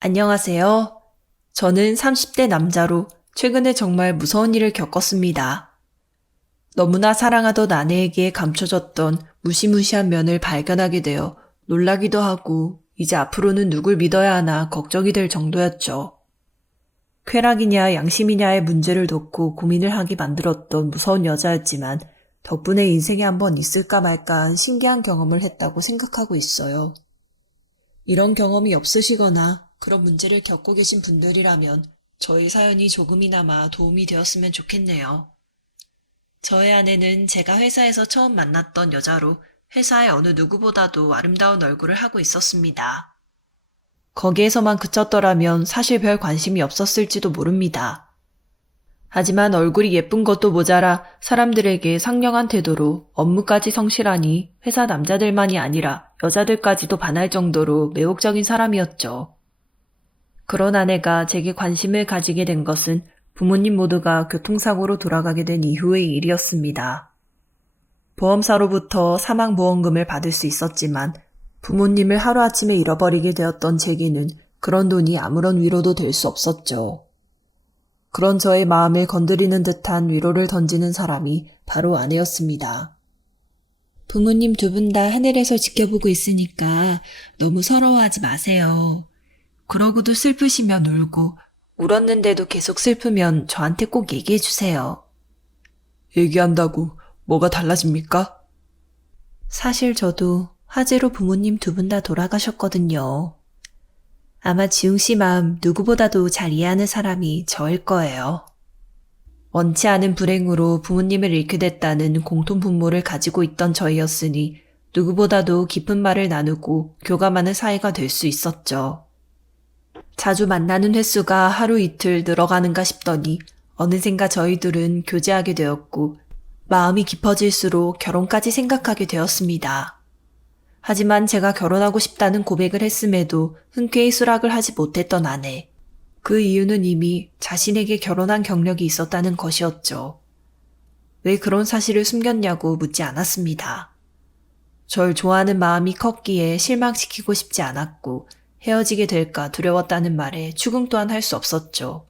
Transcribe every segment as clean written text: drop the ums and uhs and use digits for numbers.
안녕하세요. 저는 30대 남자로 최근에 정말 무서운 일을 겪었습니다. 너무나 사랑하던 아내에게 감춰졌던 무시무시한 면을 발견하게 되어 놀라기도 하고 이제 앞으로는 누굴 믿어야 하나 걱정이 될 정도였죠. 쾌락이냐 양심이냐의 문제를 놓고 고민을 하게 만들었던 무서운 여자였지만 덕분에 인생에 한번 있을까 말까한 신기한 경험을 했다고 생각하고 있어요. 이런 경험이 없으시거나 그런 문제를 겪고 계신 분들이라면 저의 사연이 조금이나마 도움이 되었으면 좋겠네요. 저의 아내는 제가 회사에서 처음 만났던 여자로 회사의 어느 누구보다도 아름다운 얼굴을 하고 있었습니다. 거기에서만 그쳤더라면 사실 별 관심이 없었을지도 모릅니다. 하지만 얼굴이 예쁜 것도 모자라 사람들에게 상냥한 태도로 업무까지 성실하니 회사 남자들만이 아니라 여자들까지도 반할 정도로 매혹적인 사람이었죠. 그런 아내가 제게 관심을 가지게 된 것은 부모님 모두가 교통사고로 돌아가게 된 이후의 일이었습니다. 보험사로부터 사망보험금을 받을 수 있었지만 부모님을 하루아침에 잃어버리게 되었던 제게는 그런 돈이 아무런 위로도 될 수 없었죠. 그런 저의 마음을 건드리는 듯한 위로를 던지는 사람이 바로 아내였습니다. 부모님 두 분 다 하늘에서 지켜보고 있으니까 너무 서러워하지 마세요. 그러고도 슬프시면 울고 울었는데도 계속 슬프면 저한테 꼭 얘기해 주세요. 얘기한다고 뭐가 달라집니까? 사실 저도 화재로 부모님 두 분 다 돌아가셨거든요. 아마 지웅 씨 마음 누구보다도 잘 이해하는 사람이 저일 거예요. 원치 않은 불행으로 부모님을 잃게 됐다는 공통분모를 가지고 있던 저희였으니 누구보다도 깊은 말을 나누고 교감하는 사이가 될 수 있었죠. 자주 만나는 횟수가 하루 이틀 늘어가는가 싶더니 어느샌가 저희들은 교제하게 되었고 마음이 깊어질수록 결혼까지 생각하게 되었습니다. 하지만 제가 결혼하고 싶다는 고백을 했음에도 흔쾌히 수락을 하지 못했던 아내. 그 이유는 이미 자신에게 결혼한 경력이 있었다는 것이었죠. 왜 그런 사실을 숨겼냐고 묻지 않았습니다. 절 좋아하는 마음이 컸기에 실망시키고 싶지 않았고 헤어지게 될까 두려웠다는 말에 추궁 또한 할 수 없었죠.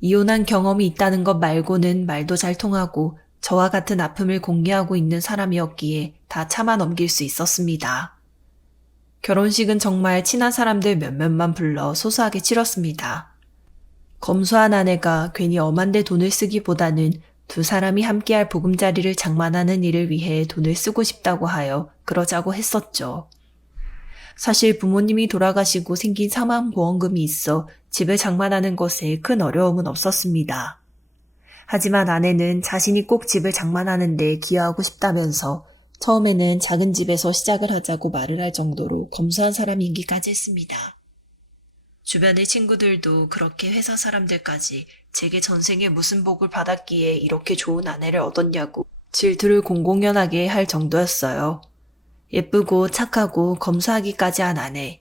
이혼한 경험이 있다는 것 말고는 말도 잘 통하고 저와 같은 아픔을 공유하고 있는 사람이었기에 다 참아 넘길 수 있었습니다. 결혼식은 정말 친한 사람들 몇몇만 불러 소소하게 치렀습니다. 검소한 아내가 괜히 엄한 데 돈을 쓰기보다는 두 사람이 함께할 보금자리를 장만하는 일을 위해 돈을 쓰고 싶다고 하여 그러자고 했었죠. 사실 부모님이 돌아가시고 생긴 사망보험금이 있어 집을 장만하는 것에 큰 어려움은 없었습니다. 하지만 아내는 자신이 꼭 집을 장만하는 데 기여하고 싶다면서 처음에는 작은 집에서 시작을 하자고 말을 할 정도로 검소한 사람이기까지 했습니다. 주변의 친구들도 그렇게 회사 사람들까지 제게 전생에 무슨 복을 받았기에 이렇게 좋은 아내를 얻었냐고 질투를 공공연하게 할 정도였어요. 예쁘고 착하고 검소하기까지 한 아내.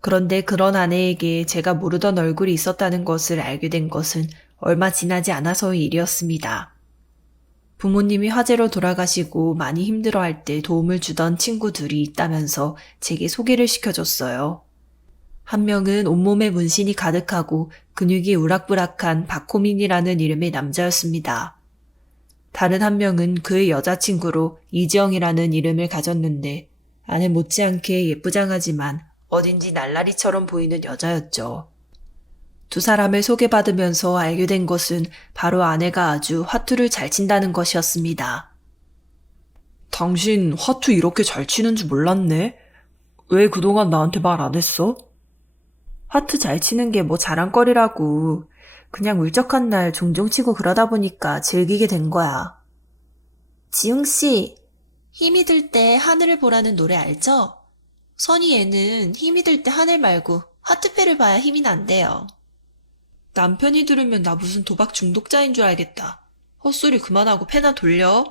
그런데 그런 아내에게 제가 모르던 얼굴이 있었다는 것을 알게 된 것은 얼마 지나지 않아서의 일이었습니다. 부모님이 화재로 돌아가시고 많이 힘들어할 때 도움을 주던 친구들이 있다면서 제게 소개를 시켜줬어요. 한 명은 온몸에 문신이 가득하고 근육이 우락부락한 박호민이라는 이름의 남자였습니다. 다른 한 명은 그의 여자친구로 이지영이라는 이름을 가졌는데 아내 못지않게 예쁘장하지만 어딘지 날라리처럼 보이는 여자였죠. 두 사람을 소개받으면서 알게 된 것은 바로 아내가 아주 화투를 잘 친다는 것이었습니다. 당신 화투 이렇게 잘 치는 줄 몰랐네. 왜 그동안 나한테 말 안 했어? 화투 잘 치는 게 뭐 자랑거리라고. 그냥 울적한 날 종종 치고 그러다 보니까 즐기게 된 거야. 지웅씨, 힘이 들 때 하늘을 보라는 노래 알죠? 선희 얘는 힘이 들 때 하늘 말고 하트패를 봐야 힘이 난대요. 남편이 들으면 나 무슨 도박 중독자인 줄 알겠다. 헛소리 그만하고 패나 돌려.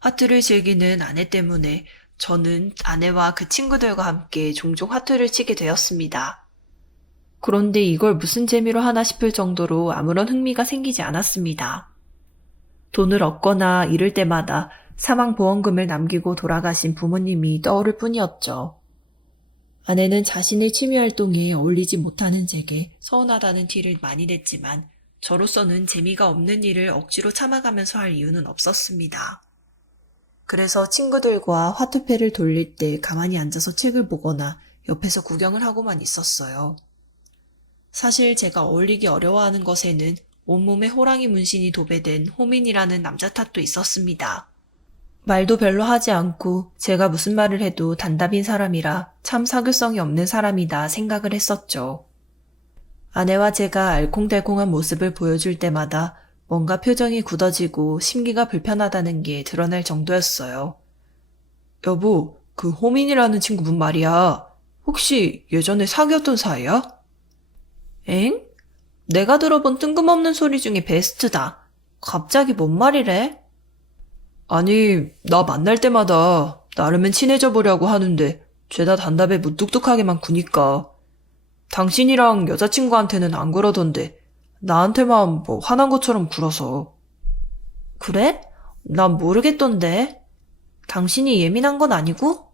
하트를 즐기는 아내 때문에 저는 아내와 그 친구들과 함께 종종 하트를 치게 되었습니다. 그런데 이걸 무슨 재미로 하나 싶을 정도로 아무런 흥미가 생기지 않았습니다. 돈을 얻거나 잃을 때마다 사망보험금을 남기고 돌아가신 부모님이 떠오를 뿐이었죠. 아내는 자신의 취미 활동에 어울리지 못하는 제게 서운하다는 티를 많이 냈지만 저로서는 재미가 없는 일을 억지로 참아가면서 할 이유는 없었습니다. 그래서 친구들과 화투패를 돌릴 때 가만히 앉아서 책을 보거나 옆에서 구경을 하고만 있었어요. 사실 제가 어울리기 어려워하는 것에는 온몸에 호랑이 문신이 도배된 호민이라는 남자 탓도 있었습니다. 말도 별로 하지 않고 제가 무슨 말을 해도 단답인 사람이라 참 사교성이 없는 사람이다 생각을 했었죠. 아내와 제가 알콩달콩한 모습을 보여줄 때마다 뭔가 표정이 굳어지고 심기가 불편하다는 게 드러날 정도였어요. 여보, 그 호민이라는 친구분 말이야. 혹시 예전에 사귀었던 사이야? 엥? 내가 들어본 뜬금없는 소리 중에 베스트다. 갑자기 뭔 말이래? 아니, 나 만날 때마다 나름은 친해져 보려고 하는데 죄다 단답에 무뚝뚝하게만 구니까. 당신이랑 여자친구한테는 안 그러던데 나한테만 뭐 화난 것처럼 굴어서. 그래? 난 모르겠던데. 당신이 예민한 건 아니고?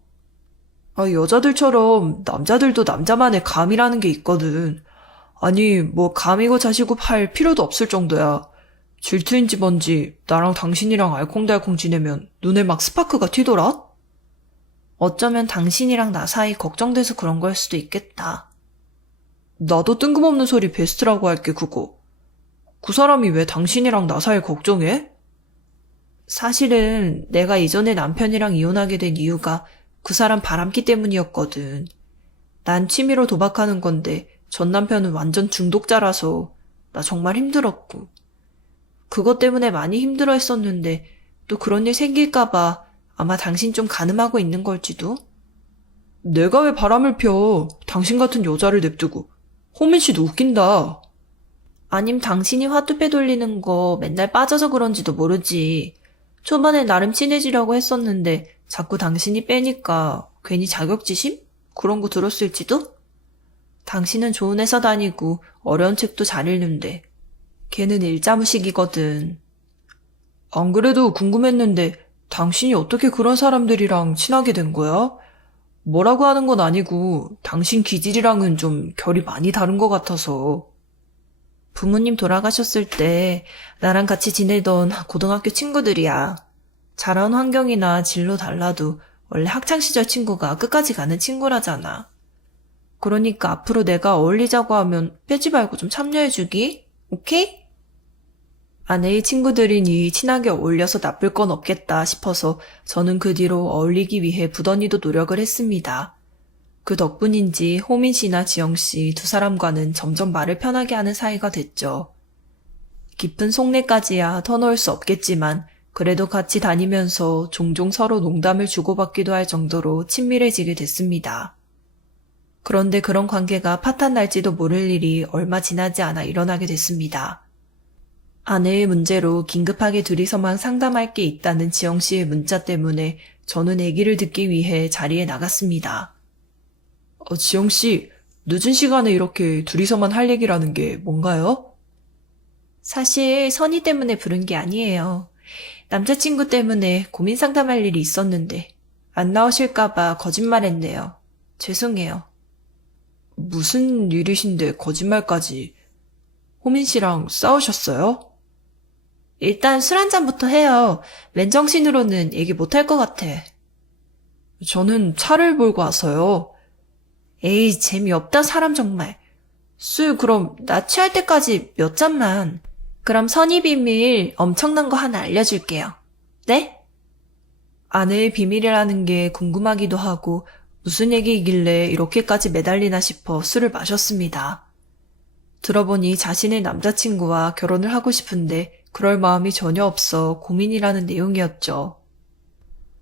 아, 여자들처럼 남자들도 남자만의 감이라는 게 있거든. 아니, 뭐 감이고 자시고 할 필요도 없을 정도야. 질투인지 뭔지 나랑 당신이랑 알콩달콩 지내면 눈에 막 스파크가 튀더라? 어쩌면 당신이랑 나 사이 걱정돼서 그런 걸 수도 있겠다. 나도 뜬금없는 소리 베스트라고 할게, 그거. 그 사람이 왜 당신이랑 나 사이 걱정해? 사실은 내가 이전에 남편이랑 이혼하게 된 이유가 그 사람 바람기 때문이었거든. 난 취미로 도박하는 건데 전 남편은 완전 중독자라서 나 정말 힘들었고. 그것 때문에 많이 힘들어 했었는데 또 그런 일 생길까봐 아마 당신 좀 가늠하고 있는 걸지도? 내가 왜 바람을 펴? 당신 같은 여자를 냅두고. 호민 씨도 웃긴다. 아님 당신이 화투패 돌리는 거 맨날 빠져서 그런지도 모르지. 초반에 나름 친해지려고 했었는데 자꾸 당신이 빼니까 괜히 자격지심? 그런 거 들었을지도? 당신은 좋은 회사 다니고 어려운 책도 잘 읽는데 걔는 일자무식이거든. 안 그래도 궁금했는데 당신이 어떻게 그런 사람들이랑 친하게 된 거야? 뭐라고 하는 건 아니고 당신 기질이랑은 좀 결이 많이 다른 것 같아서. 부모님 돌아가셨을 때 나랑 같이 지내던 고등학교 친구들이야. 자라온 환경이나 진로 달라도 원래 학창시절 친구가 끝까지 가는 친구라잖아. 그러니까 앞으로 내가 어울리자고 하면 빼지 말고 좀 참여해주기? 오케이? 아내의 친구들이니 친하게 어울려서 나쁠 건 없겠다 싶어서 저는 그 뒤로 어울리기 위해 부더니도 노력을 했습니다. 그 덕분인지 호민 씨나 지영 씨 두 사람과는 점점 말을 편하게 하는 사이가 됐죠. 깊은 속내까지야 터놓을 수 없겠지만 그래도 같이 다니면서 종종 서로 농담을 주고받기도 할 정도로 친밀해지게 됐습니다. 그런데 그런 관계가 파탄 날지도 모를 일이 얼마 지나지 않아 일어나게 됐습니다. 아내의 문제로 긴급하게 둘이서만 상담할 게 있다는 지영 씨의 문자 때문에 저는 얘기를 듣기 위해 자리에 나갔습니다. 지영 씨, 늦은 시간에 이렇게 둘이서만 할 얘기라는 게 뭔가요? 사실 선희 때문에 부른 게 아니에요. 남자친구 때문에 고민 상담할 일이 있었는데 안 나오실까봐 거짓말했네요. 죄송해요. 무슨 일이신데 거짓말까지. 호민 씨랑 싸우셨어요? 일단 술 한잔부터 해요. 맨정신으로는 얘기 못할 것 같아. 저는 차를 몰고 와서요. 에이, 재미없다 사람 정말. 술 그럼 나 취할 때까지 몇 잔만. 그럼 선의 비밀 엄청난 거 하나 알려줄게요. 네? 아내의 비밀이라는 게 궁금하기도 하고 무슨 얘기이길래 이렇게까지 매달리나 싶어 술을 마셨습니다. 들어보니 자신의 남자친구와 결혼을 하고 싶은데 그럴 마음이 전혀 없어 고민이라는 내용이었죠.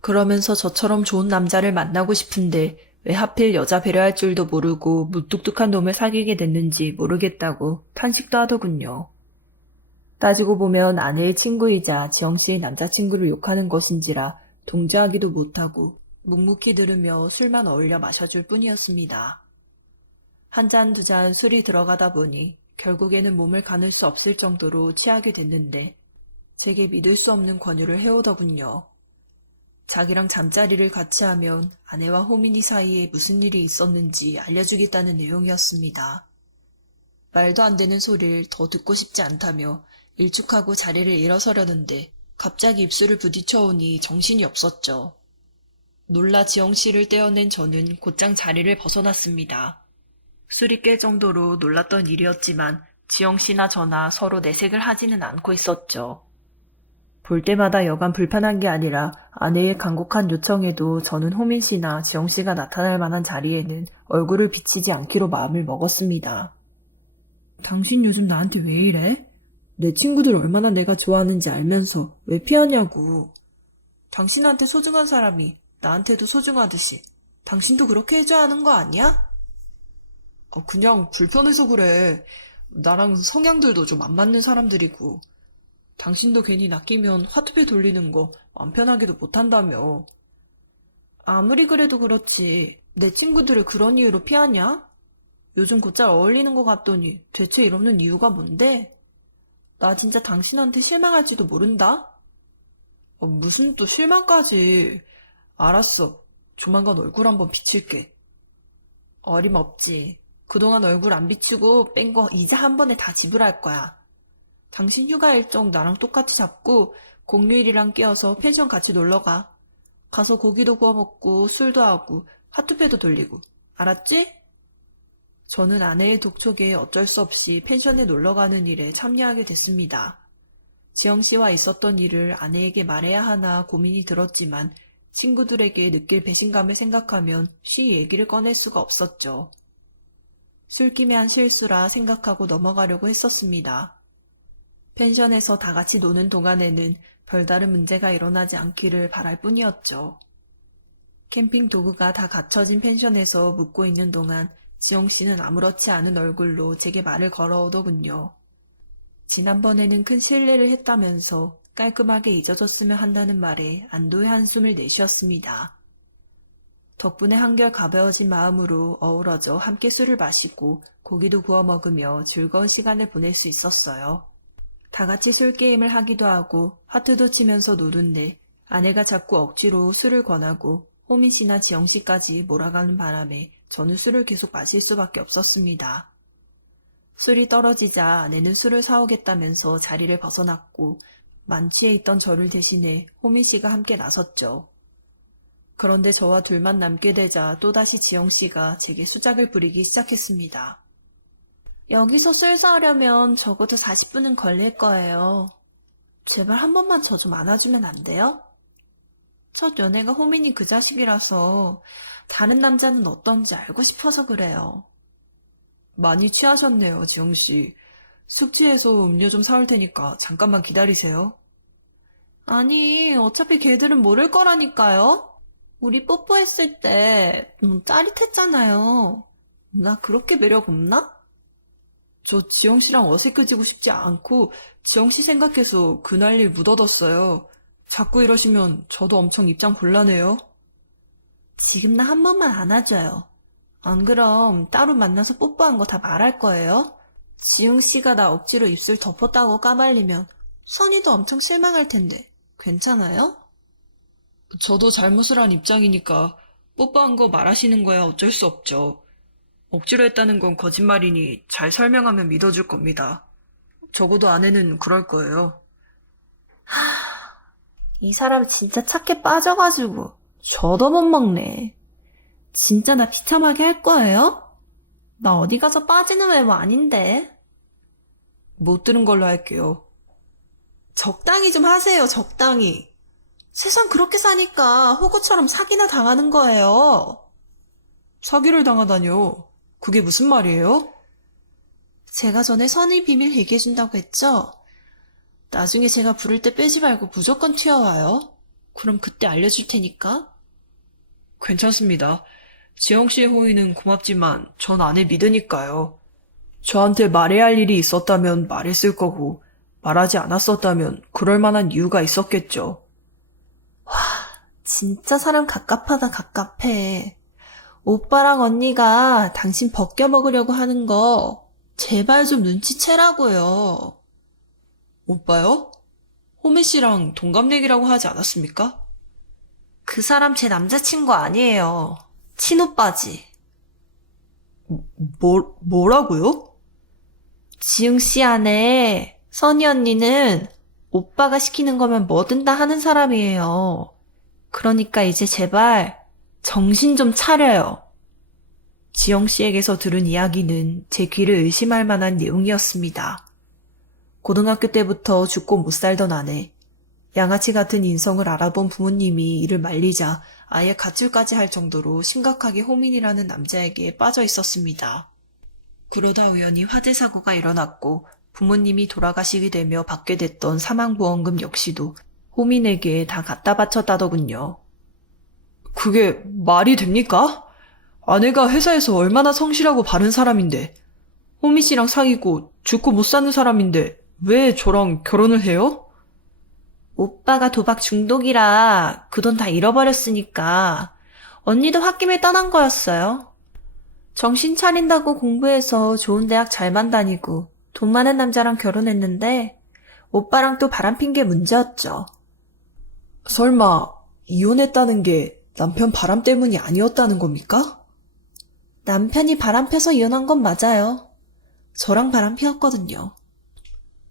그러면서 저처럼 좋은 남자를 만나고 싶은데 왜 하필 여자 배려할 줄도 모르고 무뚝뚝한 놈을 사귀게 됐는지 모르겠다고 탄식도 하더군요. 따지고 보면 아내의 친구이자 지영씨의 남자친구를 욕하는 것인지라 동조하기도 못하고 묵묵히 들으며 술만 어울려 마셔줄 뿐이었습니다. 한 잔 두 잔 술이 들어가다 보니 결국에는 몸을 가눌 수 없을 정도로 취하게 됐는데 제게 믿을 수 없는 권유를 해오더군요. 자기랑 잠자리를 같이 하면 아내와 호민이 사이에 무슨 일이 있었는지 알려주겠다는 내용이었습니다. 말도 안 되는 소리를 더 듣고 싶지 않다며 일축하고 자리를 일어서려는데 갑자기 입술을 부딪혀오니 정신이 없었죠. 놀라 지영씨를 떼어낸 저는 곧장 자리를 벗어났습니다. 술이 깰 정도로 놀랐던 일이었지만 지영씨나 저나 서로 내색을 하지는 않고 있었죠. 볼 때마다 여간 불편한 게 아니라 아내의 간곡한 요청에도 저는 호민씨나 지영씨가 나타날 만한 자리에는 얼굴을 비치지 않기로 마음을 먹었습니다. 당신 요즘 나한테 왜 이래? 내 친구들 얼마나 내가 좋아하는지 알면서 왜 피하냐고. 당신한테 소중한 사람이 나한테도 소중하듯이 당신도 그렇게 해줘야 하는 거 아니야? 그냥 불편해서 그래. 나랑 성향들도 좀 안 맞는 사람들이고. 당신도 괜히 낚이면 화투배 돌리는 거 맘 편하게도 못한다며. 아무리 그래도 그렇지. 내 친구들을 그런 이유로 피하냐? 요즘 곧잘 어울리는 것 같더니 대체 이러는 이유가 뭔데? 나 진짜 당신한테 실망할지도 모른다? 무슨 또 실망까지. 알았어. 조만간 얼굴 한번 비칠게. 어림없지. 그동안 얼굴 안 비치고 뺀 거 이제 한 번에 다 지불할 거야. 당신 휴가 일정 나랑 똑같이 잡고 공휴일이랑 끼어서 펜션 같이 놀러가. 가서 고기도 구워 먹고 술도 하고 하투페도 돌리고. 알았지? 저는 아내의 독촉에 어쩔 수 없이 펜션에 놀러가는 일에 참여하게 됐습니다. 지영씨와 있었던 일을 아내에게 말해야 하나 고민이 들었지만 친구들에게 느낄 배신감을 생각하면 쉬 얘기를 꺼낼 수가 없었죠. 술김에 한 실수라 생각하고 넘어가려고 했었습니다. 펜션에서 다 같이 노는 동안에는 별다른 문제가 일어나지 않기를 바랄 뿐이었죠. 캠핑 도구가 다 갖춰진 펜션에서 묵고 있는 동안 지영씨는 아무렇지 않은 얼굴로 제게 말을 걸어오더군요. 지난번에는 큰 실례를 했다면서 깔끔하게 잊어졌으면 한다는 말에 안도의 한숨을 내쉬었습니다. 덕분에 한결 가벼워진 마음으로 어우러져 함께 술을 마시고 고기도 구워 먹으며 즐거운 시간을 보낼 수 있었어요. 다 같이 술 게임을 하기도 하고 하트도 치면서 노는데 아내가 자꾸 억지로 술을 권하고 호민 씨나 지영 씨까지 몰아가는 바람에 저는 술을 계속 마실 수밖에 없었습니다. 술이 떨어지자 아내는 술을 사오겠다면서 자리를 벗어났고 만취해 있던 저를 대신해 호민 씨가 함께 나섰죠. 그런데 저와 둘만 남게 되자 또다시 지영 씨가 제게 수작을 부리기 시작했습니다. 여기서 술 사려면 적어도 40분은 걸릴 거예요. 제발 한 번만 저 좀 안아주면 안 돼요? 첫 연애가 호민이 그 자식이라서 다른 남자는 어떤지 알고 싶어서 그래요. 많이 취하셨네요, 지영씨. 숙취해서 음료 좀 사올 테니까 잠깐만 기다리세요. 아니, 어차피 걔들은 모를 거라니까요. 우리 뽀뽀했을 때 짜릿했잖아요. 나 그렇게 매력 없나? 저 지영씨랑 어색해지고 싶지 않고 지영씨 생각해서 그날 일 묻어뒀어요. 자꾸 이러시면 저도 엄청 입장 곤란해요. 지금 나 한 번만 안아줘요. 안 그럼 따로 만나서 뽀뽀한 거 다 말할 거예요? 지웅씨가 나 억지로 입술 덮었다고 까발리면 선이도 엄청 실망할 텐데 괜찮아요? 저도 잘못을 한 입장이니까 뽀뽀한 거 말하시는 거야 어쩔 수 없죠. 억지로 했다는 건 거짓말이니 잘 설명하면 믿어줄 겁니다. 적어도 아내는 그럴 거예요. 이 사람 진짜 착해 빠져가지고 저도 못 먹네. 진짜 나 비참하게 할 거예요? 나 어디 가서 빠지는 외모 아닌데. 못 들은 걸로 할게요. 적당히 좀 하세요, 적당히. 세상 그렇게 사니까 호구처럼 사기나 당하는 거예요. 사기를 당하다뇨. 그게 무슨 말이에요? 제가 전에 선의 비밀 얘기해준다고 했죠? 나중에 제가 부를 때 빼지 말고 무조건 튀어와요. 그럼 그때 알려줄 테니까. 괜찮습니다. 지영씨의 호의는 고맙지만 전 아내 믿으니까요. 저한테 말해야 할 일이 있었다면 말했을 거고 말하지 않았었다면 그럴 만한 이유가 있었겠죠. 와, 진짜 사람 갑갑하다 갑갑해. 오빠랑 언니가 당신 벗겨먹으려고 하는 거 제발 좀 눈치채라고요. 오빠요? 호미 씨랑 동갑내기라고 하지 않았습니까? 그 사람 제 남자친구 아니에요. 친오빠지. 뭐라고요? 지웅 씨 안에 선희 언니는 오빠가 시키는 거면 뭐든 다 하는 사람이에요. 그러니까 이제 제발 정신 좀 차려요. 지영 씨에게서 들은 이야기는 제 귀를 의심할 만한 내용이었습니다. 고등학교 때부터 죽고 못 살던 아내, 양아치 같은 인성을 알아본 부모님이 이를 말리자 아예 가출까지 할 정도로 심각하게 호민이라는 남자에게 빠져 있었습니다. 그러다 우연히 화재 사고가 일어났고 부모님이 돌아가시게 되며 받게 됐던 사망보험금 역시도 호민에게 다 갖다 바쳤다더군요. 그게 말이 됩니까? 아내가 회사에서 얼마나 성실하고 바른 사람인데, 호민 씨랑 사귀고 죽고 못 사는 사람인데 왜 저랑 결혼을 해요? 오빠가 도박 중독이라 그 돈 다 잃어버렸으니까 언니도 홧김에 떠난 거였어요. 정신 차린다고 공부해서 좋은 대학 잘만 다니고 돈 많은 남자랑 결혼했는데 오빠랑 또 바람핀 게 문제였죠. 설마 이혼했다는 게 남편 바람 때문이 아니었다는 겁니까? 남편이 바람 펴서 이혼한 건 맞아요. 저랑 바람 피웠거든요.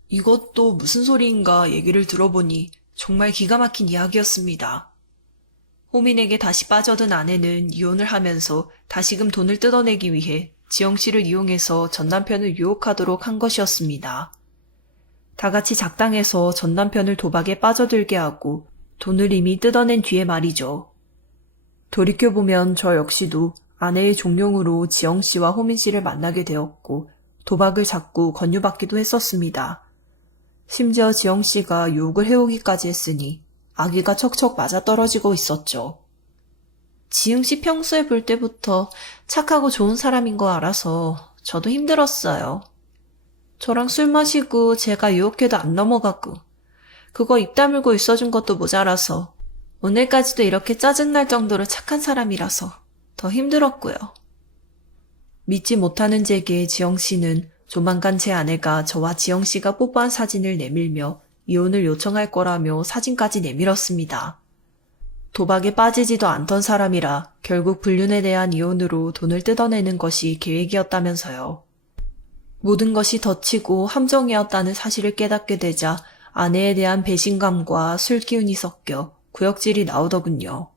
이것도 무슨 소리인가 얘기를 들어보니 정말 기가 막힌 이야기였습니다. 호민에게 다시 빠져든 아내는 이혼을 하면서 다시금 돈을 뜯어내기 위해 지영 씨를 이용해서 전 남편을 유혹하도록 한 것이었습니다. 다 같이 작당해서 전 남편을 도박에 빠져들게 하고 돈을 이미 뜯어낸 뒤에 말이죠. 돌이켜보면 저 역시도 아내의 종용으로 지영 씨와 호민 씨를 만나게 되었고 도박을 자꾸 권유받기도 했었습니다. 심지어 지영 씨가 유혹을 해오기까지 했으니 아기가 척척 맞아떨어지고 있었죠. 지영 씨 평소에 볼 때부터 착하고 좋은 사람인 거 알아서 저도 힘들었어요. 저랑 술 마시고 제가 유혹해도 안 넘어가고 그거 입 다물고 있어준 것도 모자라서 오늘까지도 이렇게 짜증날 정도로 착한 사람이라서 더 힘들었고요. 믿지 못하는 제게 지영 씨는 조만간 제 아내가 저와 지영 씨가 뽀뽀한 사진을 내밀며 이혼을 요청할 거라며 사진까지 내밀었습니다. 도박에 빠지지도 않던 사람이라 결국 불륜에 대한 이혼으로 돈을 뜯어내는 것이 계획이었다면서요. 모든 것이 덧치고 함정이었다는 사실을 깨닫게 되자 아내에 대한 배신감과 술 기운이 섞여 구역질이 나오더군요.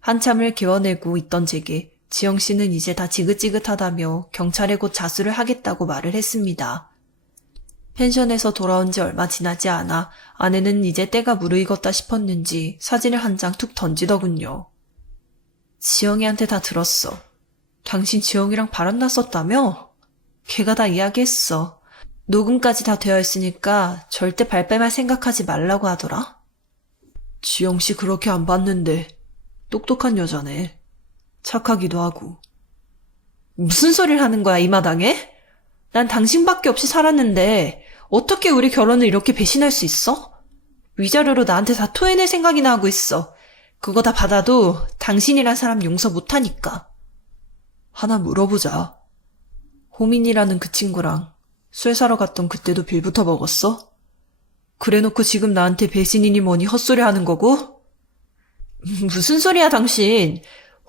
한참을 개워내고 있던 제게 지영 씨는 이제 다 지긋지긋하다며 경찰에 곧 자수를 하겠다고 말을 했습니다. 펜션에서 돌아온 지 얼마 지나지 않아 아내는 이제 때가 무르익었다 싶었는지 사진을 한 장 툭 던지더군요. 지영이한테 다 들었어. 당신 지영이랑 바람났었다며? 걔가 다 이야기했어. 녹음까지 다 되어 있으니까 절대 발뺌할 생각하지 말라고 하더라. 지영 씨 그렇게 안 봤는데 똑똑한 여자네. 착하기도 하고. 무슨 소리를 하는 거야 이 마당에? 난 당신밖에 없이 살았는데 어떻게 우리 결혼을 이렇게 배신할 수 있어? 위자료로 나한테 다 토해낼 생각이나 하고 있어. 그거 다 받아도 당신이란 사람 용서 못하니까. 하나 물어보자. 호민이라는 그 친구랑 술 사러 갔던 그때도 빌부터 먹었어? 그래놓고 지금 나한테 배신이니 뭐니 헛소리 하는 거고? 무슨 소리야 당신.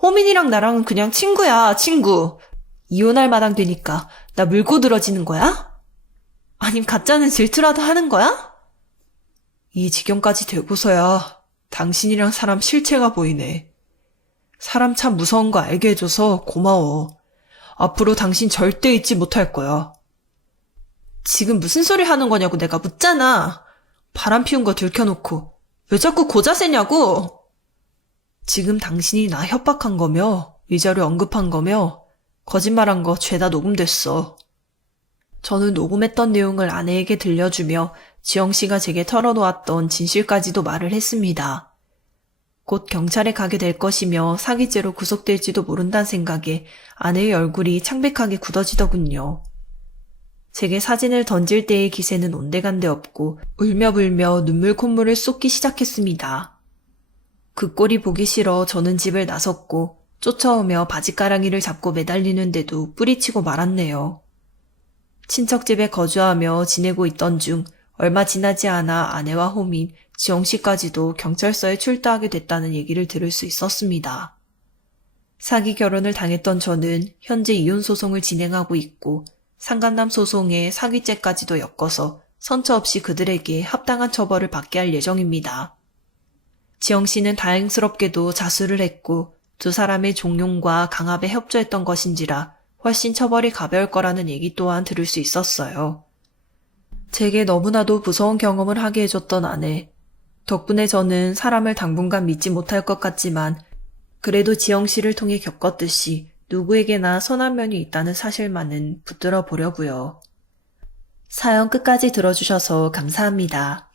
호민이랑 나랑은 그냥 친구야, 친구. 이혼할 마당 되니까 나 물고 들어지는 거야? 아님 가짜는 질투라도 하는 거야? 이 지경까지 되고서야 당신이랑 사람 실체가 보이네. 사람 참 무서운 거 알게 해줘서 고마워. 앞으로 당신 절대 잊지 못할 거야. 지금 무슨 소리 하는 거냐고 내가 묻잖아. 바람 피운 거 들켜놓고 왜 자꾸 고자세냐고. 지금 당신이 나 협박한 거며 위자료 언급한 거며 거짓말한 거 죄다 녹음됐어. 저는 녹음했던 내용을 아내에게 들려주며 지영 씨가 제게 털어놓았던 진실까지도 말을 했습니다. 곧 경찰에 가게 될 것이며 사기죄로 구속될지도 모른다는 생각에 아내의 얼굴이 창백하게 굳어지더군요. 제게 사진을 던질 때의 기세는 온데간데 없고 울며불며 눈물 콧물을 쏟기 시작했습니다. 그 꼴이 보기 싫어 저는 집을 나섰고 쫓아오며 바지가랑이를 잡고 매달리는데도 뿌리치고 말았네요. 친척집에 거주하며 지내고 있던 중 얼마 지나지 않아 아내와 호민 지영 씨까지도 경찰서에 출두하게 됐다는 얘기를 들을 수 있었습니다. 사기 결혼을 당했던 저는 현재 이혼 소송을 진행하고 있고 상간남 소송에 사기죄까지도 엮어서 선처 없이 그들에게 합당한 처벌을 받게 할 예정입니다. 지영 씨는 다행스럽게도 자수를 했고 두 사람의 종용과 강압에 협조했던 것인지라 훨씬 처벌이 가벼울 거라는 얘기 또한 들을 수 있었어요. 제게 너무나도 무서운 경험을 하게 해줬던 아내. 덕분에 저는 사람을 당분간 믿지 못할 것 같지만 그래도 지영 씨를 통해 겪었듯이 누구에게나 선한 면이 있다는 사실만은 붙들어 보려고요. 사연 끝까지 들어주셔서 감사합니다.